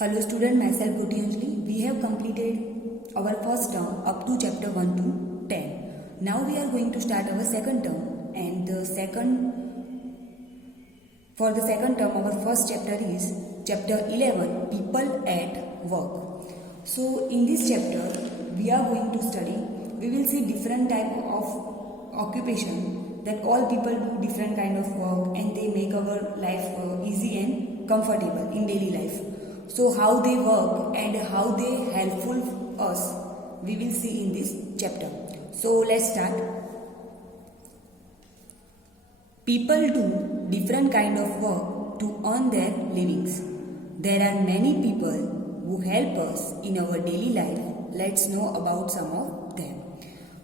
Hello student, myself Goti Anjali. We have completed our first term up to chapter 1 to 10. Now we are going to start our second term, and for the second term our first chapter is chapter 11, people at work. So in this chapter we are going to study, we will see different type of occupation, that all people do different kind of work and they make our life easy and comfortable in daily life. So how they work and how they helpful us, we will see in this chapter. So let's start. People do different kind of work to earn their livings. There are many people who help us in our daily life. Let's know about some of them.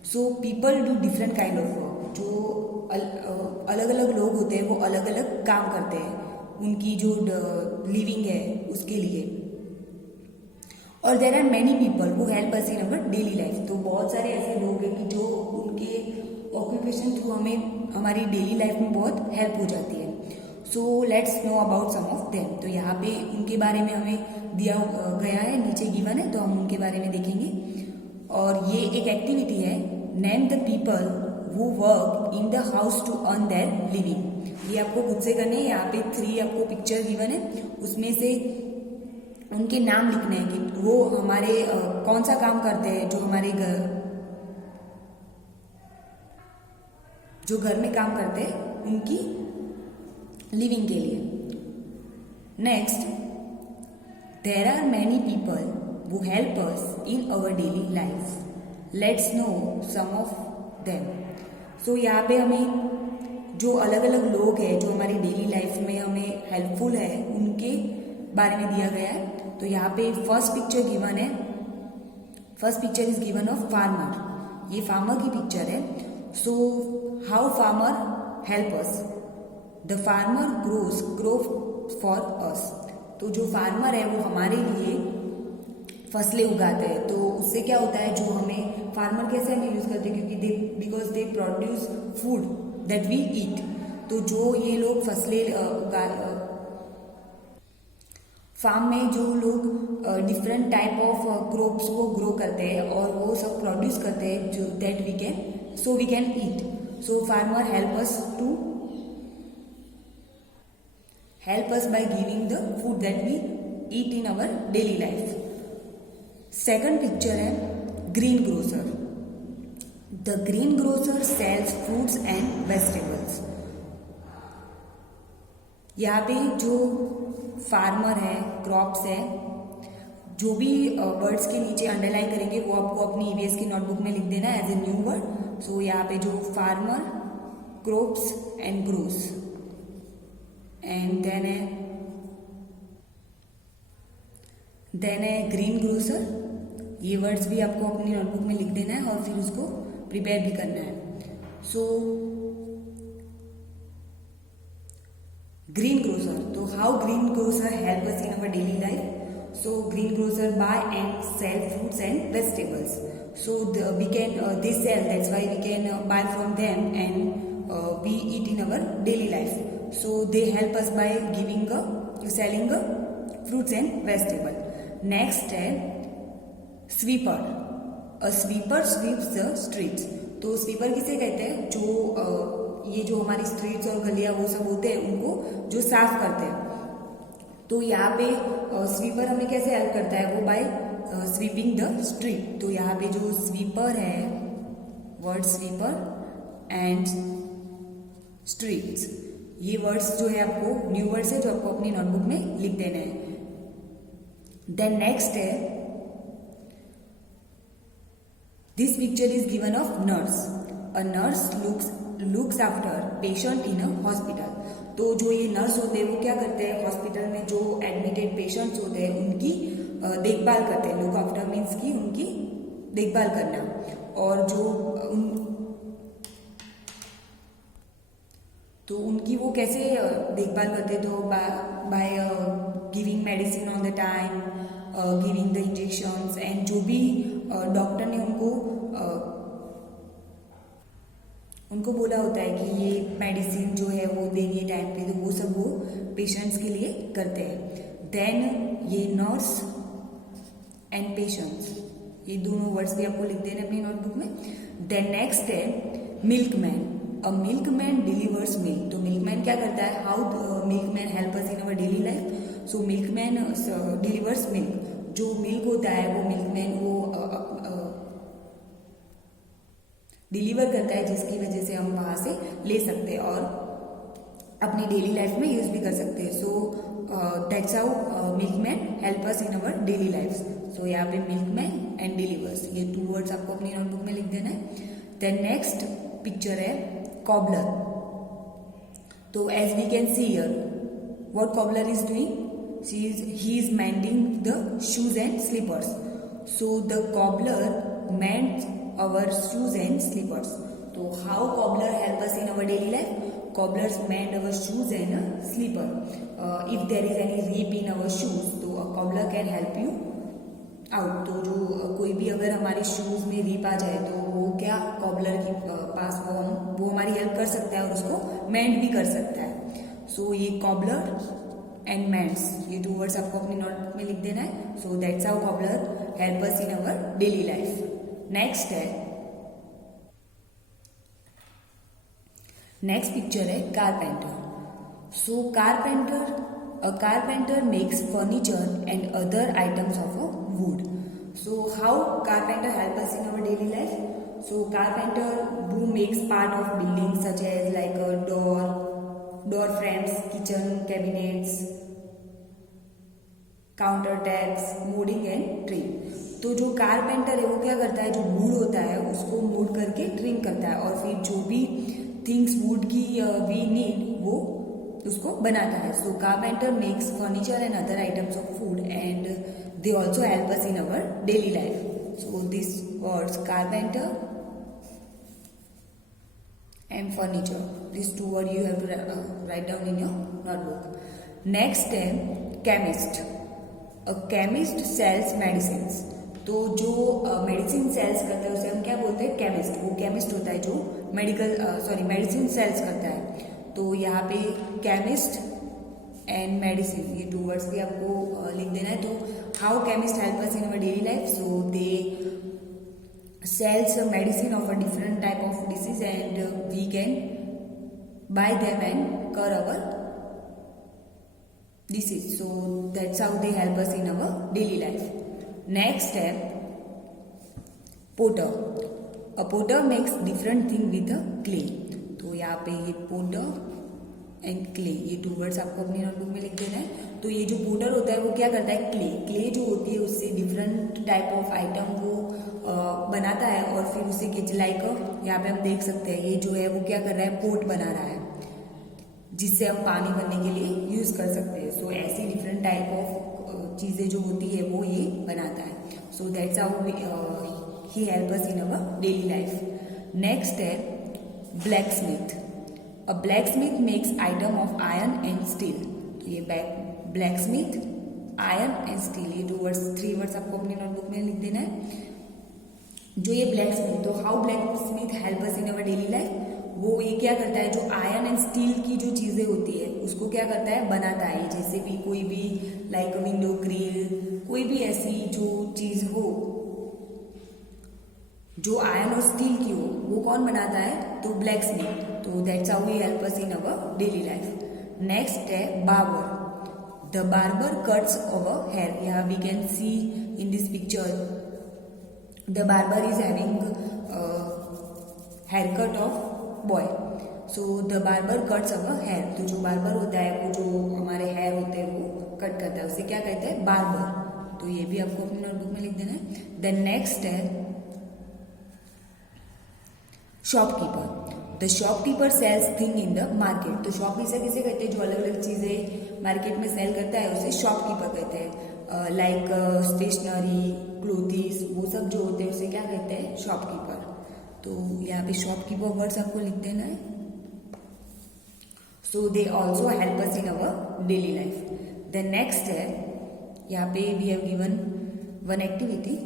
So people do different kind of work. जो अलग अलग लोग होते हैं वो अलग अलग काम करते हैं उनकी जो लिविंग है उसके लिए. और there are many people who help us in our daily life. तो बहुत सारे ऐसे लोग हैं कि जो उनके ऑक्यूपेशन थ्रू हमें हमारी डेली लाइफ में बहुत हेल्प हो जाती है. So let's know about some of them. तो यहाँ पे उनके बारे में हमें दिया गया है, नीचे गिवन है, तो हम उनके बारे में देखेंगे. और ये एक एक्टिविटी है, name the people who work in the house to earn their living. ये आपको खुद से करने हैं. यहाँ पे 3 आपको पिक्चर गिवन है, उसमें से उनके नाम लिखने हैं कि वो हमारे कौन सा काम करते हैं, जो हमारे घर में काम करते हैं उनकी लिविंग के लिए. Next, there are many people who help us in our daily life. Let's know some of them. So यहाँ पे हमें जो अलग अलग लोग हैं जो हमारी डेली लाइफ में हमें हेल्पफुल है उनके बारे में दिया गया है. तो यहाँ पे फर्स्ट पिक्चर गिवन है. First picture is given of farmer. ये फार्मर की पिक्चर है. So how farmer help us. The farmer grows crop for us. तो जो फार्मर है वो हमारे लिए फसलें उगाते हैं. तो उससे क्या होता है, जो हमें फार्मर कैसे हम यूज करते हैं, क्योंकि because they produce food that we eat. तो जो ये लोग फसलें फार्म में जो लोग डिफरेंट टाइप ऑफ क्रॉप्स वो ग्रो करते हैं और वो सब प्रोड्यूस करते हैं जो that we can eat. So farmer help us by giving the food that we eat in our daily life. Second picture है green grocer. The green grocer sells fruits and vegetables. यहाँ पे जो farmer है, crops है, जो भी words के नीचे अंडरलाइन करेंगे वो आपको अपनी ईवीएस की नोटबुक में लिख देना है as a new word. So यहाँ पे जो farmer, crops and grows, and then है ग्रीन ग्रोसर. ये वर्ड्स भी आपको अपनी नोटबुक में लिख देना है और फिर उसको प्रिपेयर भी करना है. So green grocer. तो how green grocer help us in our daily life. So green grocer buy and sell fruits and vegetables. So we can they sell, that's why we can buy from them and we eat in our daily life. So they help us by selling fruits and vegetable. Next है sweeper. A sweeper sweeps the streets. तो sweeper किसे कहते हैं, जो ये जो हमारी streets और गलियां वो सब होते हैं उनको जो साफ करते हैं. तो यहाँ पे स्वीपर हमें कैसे हेल्प करता है, वो बाय स्वीपिंग द स्ट्रीट. तो यहाँ पे जो स्वीपर है, वर्ड स्वीपर एंड स्ट्रीट्स, ये वर्ड्स जो है आपको न्यू वर्ड्स है जो आपको अपनी नोटबुक में लिख देना है. देन नेक्स्ट है, this picture is given of nurse. A nurse looks after patient in a hospital. तो जो ये नर्स होते हैं वो क्या करते हैं, हॉस्पिटल में जो एडमिटेड पेशेंट्स होते हैं उनकी देखभाल करते हैं. लुक आफ्टर मीन्स की उनकी देखभाल करना. और तो उनकी वो कैसे देखभाल करते हैं, तो by giving medicine on the time, giving the injections, and जो भी डॉक्टर ने उनको बोला होता है कि ये मेडिसिन जो है वो देनी है टाइम पे, तो वो सब वो पेशेंट्स के लिए करते हैं. देन ये नर्स एंड पेशेंट्स, ये दोनों वर्ड्स भी आपको लिख देने अपनी नोटबुक में. देन नेक्स्ट है मिल्कमैन. अ मिल्कमैन डिलीवर्स मिल्क. तो मिल्कमैन क्या करता है, how milkman help us in our daily life. So milkman delivers milk. जो मिल्क होता है वो मिल्कमैन वो डिलीवर करता है, जिसकी वजह से हम वहां से ले सकते हैं और अपनी डेली लाइफ में यूज भी कर सकते हैं. So that's how milkman help us in our daily life. So यहाँ पे मिल्कमैन एंड डिलीवर्स, ये 2 वर्ड्स आपको अपनी नोटबुक में लिख देना है. देन नेक्स्ट पिक्चर है कॉबलर. तो as we can see here what cobbler is doing, he is mending the shoes and slippers. So the cobbler mends our shoes and slippers. So how cobbler help us in our daily life? Cobblers mend our shoes and slipper. If there is any rip in our shoes, तो a cobbler can help you out. तो जो कोई भी अगर हमारे shoes में rib आ जाए तो वो क्या कॉबलर के पास वो हमारी हेल्प कर सकता है और उसको मेंड भी कर सकता है. सो ये कॉबलर एंड मेंड्स, ये 2 वर्ड्स आपको अपनी नोटबुक में लिख देना है. So that's how cobbler help us in our daily life. Next है, नेक्स्ट पिक्चर है carpenter. So carpenter, a carpenter makes furniture and other items of a would. So how carpenter help us in our daily life. So carpenter who makes part of buildings such as like a door frames, kitchen cabinets, counter taps, moulding and trim. तो जो carpenter है वो क्या करता है, जो would होता है उसको मोल्ड करके ट्रिम करता है और फिर जो भी थिंग्स वुड की वी नीड वो उसको बनाता है. So carpenter makes furniture and other items of food and they also help us in our daily life. So this words carpenter and furniture, these 2 words you have to write down in your notebook. Next है chemist. A chemist sells medicines. तो जो medicine sales करता है उसे हम क्या बोलते हैं, केमिस्ट. वो केमिस्ट होता है जो मेडिसिन सेल्स करता है. तो यहाँ पे केमिस्ट एंड मेडिसिन, ये 2 वर्ड्स भी आपको लिख देना है. तो how chemist help us in our daily life. So they sells a medicine of a different type of disease and we can buy them and cure our disease. So that's how they help us in our daily life. Next है potter. A potter makes different thing with a clay. तो यहाँ पे ये potter and clay, ये 2 words आपको अपनी notebook में लिख देना है. तो ये जो पोटर होता है वो क्या करता है, क्ले जो होती है उससे डिफरेंट टाइप ऑफ आइटम वो बनाता है और फिर उसे लाइक यहाँ पे हम देख सकते हैं ये जो है वो क्या कर रहा है, पोट बना रहा है जिससे हम पानी भरने के लिए यूज कर सकते हैं. सो ऐसी डिफरेंट टाइप ऑफ चीजें जो होती है वो ये बनाता है. So that's how he help us in our daily life. Next है blacksmith. A blacksmith makes item of iron and steel. तो ये blacksmith, iron and steel, ये 2 वर्ड्स 3 वर्ड्स आपको अपनी नोटबुक में लिख देना है. जो ये ब्लैकस्मिथ, तो how blacksmith help us in our daily life. वो ये क्या करता है, जो आयरन एंड स्टील की जो चीजें होती है उसको क्या करता है, बनाता है. जैसे भी कोई भी लाइक विंडो ग्रिल, कोई भी ऐसी जो चीज हो जो आयरन और स्टील की हो वो कौन बनाता है, तो ब्लैकस्मिथ. तो that's how he help us in our daily life. Next है barber. The barber cuts our hair. यहाँ we can see in this picture the barber is having hair cut of boy. So the barber cuts our hair. तो जो barber होता है वो जो हमारे hair होते हैं वो कट करता है, उसे क्या कहते हैं, बार्बर. तो ये भी आपको अपनी नोटबुक में लिख देना है. देन नेक्स्ट है shopkeeper. The shopkeeper sells thing in the market. तो शॉपकीपर किसे कहते हैं, जो अलग अलग चीजें मार्केट में सेल करता है उसे शॉपकीपर कहते हैं. लाइक स्टेशनरी, क्लोथिस, वो सब जो होते हैं उसे क्या कहते हैं, शॉपकीपर. तो यहाँ पे शॉपकीपर वर्ड्स आपको लिख देना है. So they also help us in our daily life. Then next है यहाँ पे we have given one activity.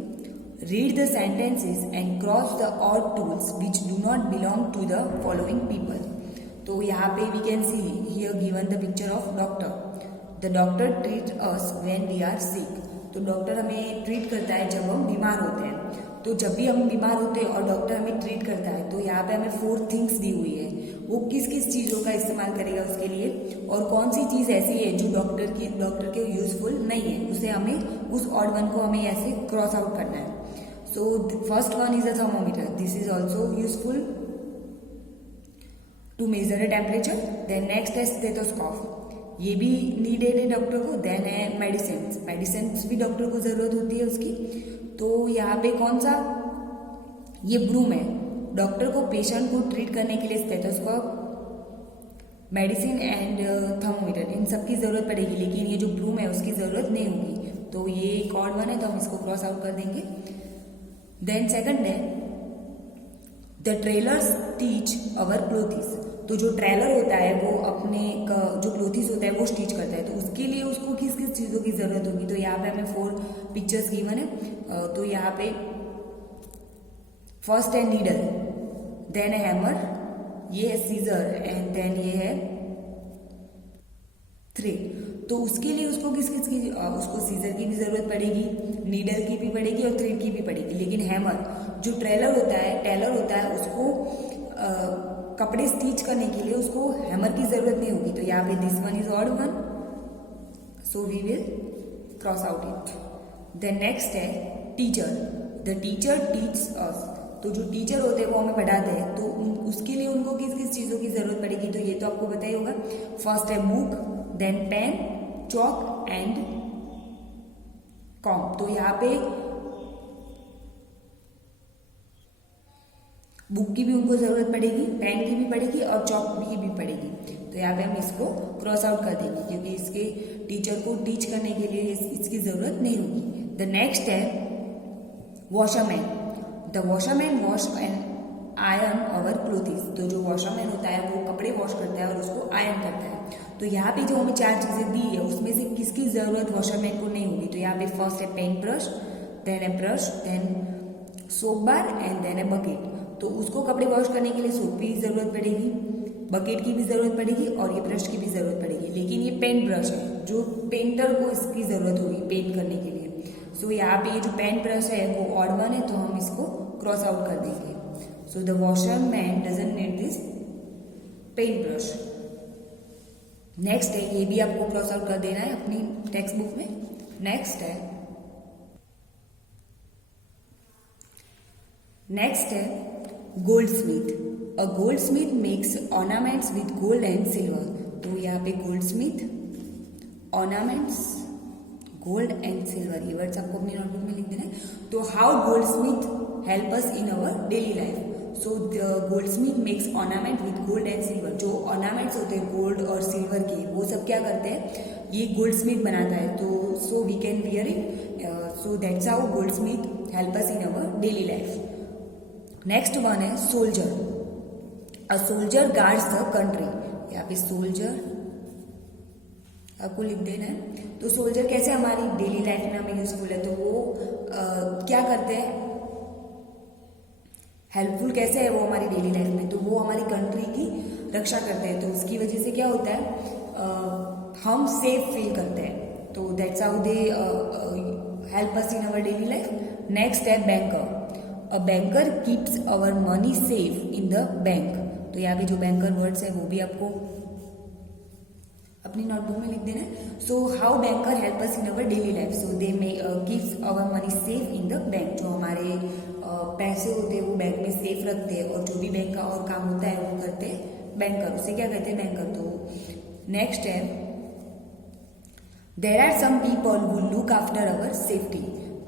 Read the sentences and cross the odd tools which do not belong to the following people. तो यहाँ पे we can see here given the picture of doctor. The doctor treat us when we are sick. तो doctor हमें treat करता है जब हम बीमार होते हैं। तो जब भी हम बीमार होते हैं और डॉक्टर हमें ट्रीट करता है, तो यहाँ पे हमें 4 थिंग्स दी हुई है। वो किस किस चीज़ों का इस्तेमाल करेगा उसके लिए, और कौन सी चीज़ ऐसी है जो डॉक्टर के यूजफुल नहीं है, उसे हमें उस ऑड वन को हमें ऐसे क्रॉस आउट करना है। So first one is a thermometer. This is also useful to measure a temperature. Then next है स्टेथोस्कोप, ये भी नीडेड है डॉक्टर को। देन है मेडिसिन भी डॉक्टर को जरूरत होती है उसकी। तो यहाँ पे कौन सा, ये ब्रूम है। डॉक्टर को पेशेंट को ट्रीट करने के लिए स्टेथोस्कोप, मेडिसिन एंड थर्मोमीटर, इन सब की जरूरत पड़ेगी, लेकिन ये जो ब्रूम है उसकी जरूरत नहीं होगी। तो ये एक ऑड वन है, तो हम इसको क्रॉस आउट कर देंगे। देन सेकंड है the trailers teach our clothes. तो जो ट्रेलर होता है वो अपने जो क्लोथिस होता है वो स्टिच करता है, तो उसके लिए उसको किस किस चीज़ों की ज़रूरत होगी। तो यहाँ पे हमें 4 पिक्चर्स गिवन है। तो यहाँ पे फर्स्ट है नीडल, देन है हैमर, ये है सीजर, एंड देन ये है थ्रेड। तो उसके लिए उसको किस किस की, उसको सीजर की भी ज़रूरत पड़ेगी, नीडल की भी पड़ेगी और थ्रेड की भी पड़ेगी। लेकिन हैमर, जो टेलर होता है उसको कपड़े स्टिच करने के लिए उसको हैमर की जरूरत नहीं होगी। तो यहाँ पे this one is odd one, so we will cross out it. Then next है teacher, the teacher teach us. तो जो टीचर होते हैं वो हमें पढ़ाते हैं, तो उसके लिए उनको किस किस चीज़ों की जरूरत पड़ेगी, तो ये तो आपको पता ही होगा। फर्स्ट है book, then pen, chalk and comb. तो यहाँ पे बुक की भी उनको जरूरत पड़ेगी, पेन की भी पड़ेगी और चॉक की भी पड़ेगी। तो यहाँ पे हम इसको क्रॉस आउट कर देंगे, क्योंकि इसके टीचर को टीच करने के लिए इसकी जरूरत नहीं होगी। द नेक्स्ट है washerman. The washerman wash and iron our clothes. तो जो वॉशरमैन होता है वो कपड़े वॉश करता है और उसको आयरन करता है। तो यहाँ पे जो हमें 4 चीजें दी है उसमें से किसकी जरूरत वॉशरमैन को नहीं होगी। तो यहाँ पे फर्स्ट है पेंट ब्रश, देन है brush, then soap bar and then है बकेट। तो उसको कपड़े वॉश करने के लिए सोप की जरूरत पड़ेगी, बकेट की भी जरूरत पड़ेगी और ये ब्रश की भी जरूरत पड़ेगी। लेकिन ये पेंट ब्रश है, जो पेंटर को इसकी जरूरत होगी पेंट करने के लिए। सो यहाँ पे ये जो पेंट ब्रश है वो ऑड वन है, तो हम इसको क्रॉस आउट कर देंगे। So the washerman doesn't need this paint brush. Next है, ये भी आपको क्रॉस आउट कर देना है अपनी टेक्स्ट बुक में। नेक्स्ट है Goldsmith. A Goldsmith makes ornaments with gold and silver. तो यहाँ पे Goldsmith, ornaments, gold and silver, ये वर्ड्स आपको अपनी नोटबुक में लिख देना है। तो how goldsmith help us in our daily life. So Goldsmith makes ornament with gold and silver. जो ऑर्नामेंट्स होते हैं गोल्ड और सिल्वर के, वो सब क्या करते हैं, ये गोल्डस्मिथ बनाता है। तो so we can wear it. So that's how goldsmith help us in our daily life. Next one है soldier. A soldier guards the country. यहाँ पे सोल्जर आपको लिख देना है। तो सोल्जर कैसे हमारी डेली लाइफ में हमें यूजफुल है, तो वो क्या करते हैं, हेल्पफुल कैसे है वो हमारी डेली लाइफ में, तो वो हमारी कंट्री की रक्षा करते हैं। तो उसकी वजह से क्या होता है, हम सेफ फील करते हैं। तो that's how they help us in our daily life. Next है banker. A banker keeps our money safe in the bank. तो यहाँ पे जो बैंकर वर्ड्स है वो भी आपको अपनी नोटबुक में लिख देना है। So how banker help us in our daily life. So they may keeps our money safe in the bank. जो हमारे पैसे होते हैं वो बैंक में सेफ रखते हैं, और जो भी बैंक का और काम होता है वो करते हैं बैंकर। उसे क्या कहते हैं, बैंकर। तो नेक्स्ट है there are some people who look after our safety.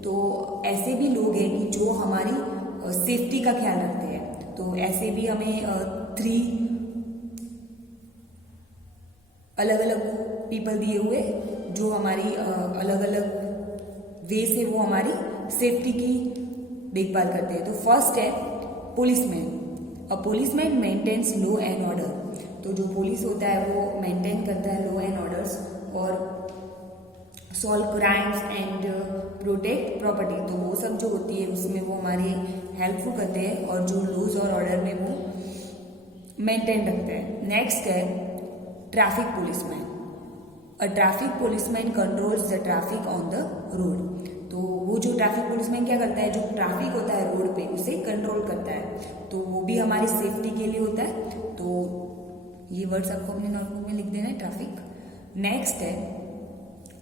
तो ऐसे भी लोग हैं कि जो हमारी सेफ्टी का ख्याल रखते हैं। तो ऐसे भी हमें 3 अलग अलग पीपल दिए हुए, जो हमारी अलग अलग वे से वो हमारी सेफ्टी की देखभाल करते हैं। तो फर्स्ट है policeman. A policeman maintains law and order. तो जो पुलिस होता है वो मेंटेन करता है लॉ एंड ऑर्डर्स और solve crimes and protect property. तो वो सब जो होती है उसमें वो हमारे हेल्पफुल करते हैं, और जो लॉज और ऑर्डर में वो मेंटेन रखते हैं। नेक्स्ट है traffic policeman. A traffic policeman controls the traffic on the road. तो वो जो ट्रैफिक पुलिसमैन क्या करता है, जो ट्रैफिक होता है रोड पे उसे कंट्रोल करता है, तो वो भी हमारी सेफ्टी के लिए होता है। तो ये वर्ड्स आपको अपने नोटबुक में लिख देना है, ट्रैफिक। नेक्स्ट है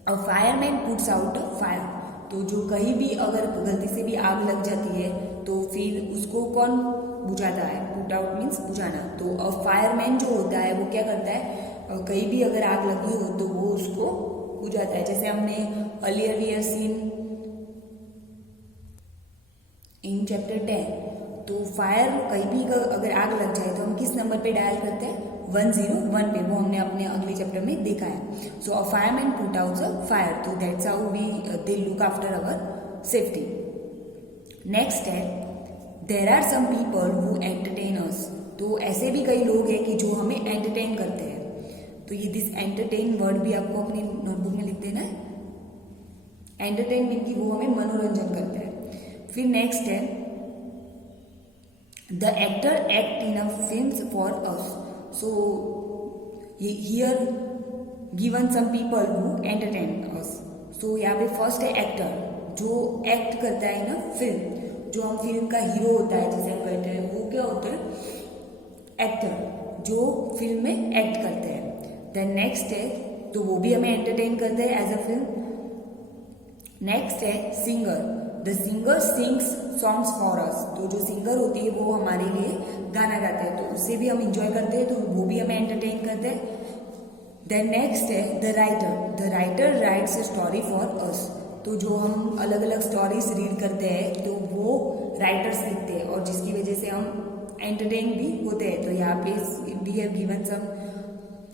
a fireman puts out a fire. तो जो कहीं भी अगर गलती से भी आग लग जाती है तो फिर उसको कौन बुझाता है, पुट आउट मीन्स बुझाना। तो अ फायरमैन जो होता है वो क्या करता है, कहीं भी अगर आग लगी हो तो वो उसको बुझाता है। जैसे हमने earlier we have seen in chapter 10, तो फायर कहीं भी अगर आग लग जाए तो हम किस नंबर पे डायल करते हैं, 101 पे। वो हमने अपने अगले चैप्टर में देखा है। So a fireman put out a fire, तो that's how we they look after our safety. Next है there are some people who entertain us. तो ऐसे भी कई लोग हैं कि जो हमें एंटरटेन करते हैं। तो ये दिस एंटरटेन वर्ड भी आपको अपनी नोटबुक में लिख देना है। एंटरटेन मीन कि वो हमें मनोरंजन करते हैं। फिर नेक्स्ट है the actor act in a film for us. So here given some people who entertain us. So यहाँ पे फर्स्ट है एक्टर, जो एक्ट करता है इन अ फिल्म। जो हम फिल्म का हीरो होता है जिसे हम कहते हैं, वो क्या होता है, एक्टर, जो फिल्म में एक्ट करते हैं। देन नेक्स्ट है, तो वो भी हमें एंटरटेन करते हैं एज अ फिल्म। नेक्स्ट है singer, the singer sings songs for us. तो जो सिंगर होती है वो हमारे लिए गाना गाते हैं, तो उससे भी हम इंजॉय करते हैं, तो वो भी हमें एंटरटेन करते हैं। देन नेक्स्ट है the writer writes a story for us. तो जो हम अलग अलग स्टोरीज रीड करते हैं तो वो राइटर्स लिखते हैं, और जिसकी वजह से हम एंटरटेन भी होते हैं। तो यहाँ पे we have given some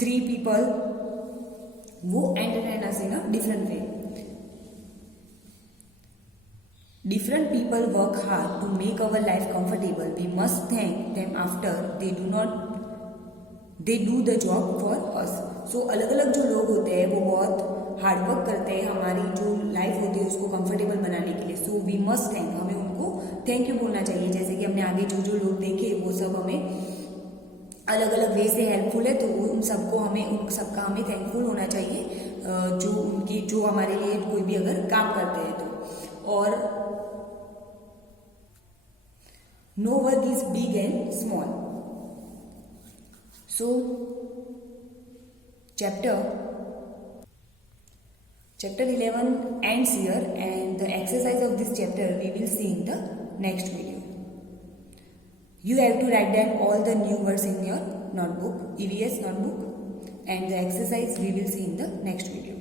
3 people वो entertain us in a different way. Different people work hard to make our life comfortable. We must thank them after they do the job for us. So अलग अलग जो लोग होते हैं वो बहुत hard work करते हैं हमारी जो लाइफ होती है उसको कंफर्टेबल बनाने के लिए। सो वी मस्ट थैंक, हमें उनको थैंक यू बोलना चाहिए। जैसे कि हमने आगे जो जो लोग देखे वो सब हमें अलग अलग वे से हेल्पफुल है, तो उन सबको हमें उन सबका हमें थैंकफुल होना चाहिए, जो हमारे लिए कोई भी अगर काम करते हैं तो। और no work is big and small. So chapter 11 ends here, and the exercise of this chapter we will see in the next video. You have to write down all the new words in your notebook, EVS notebook, and the exercise we will see in the next video.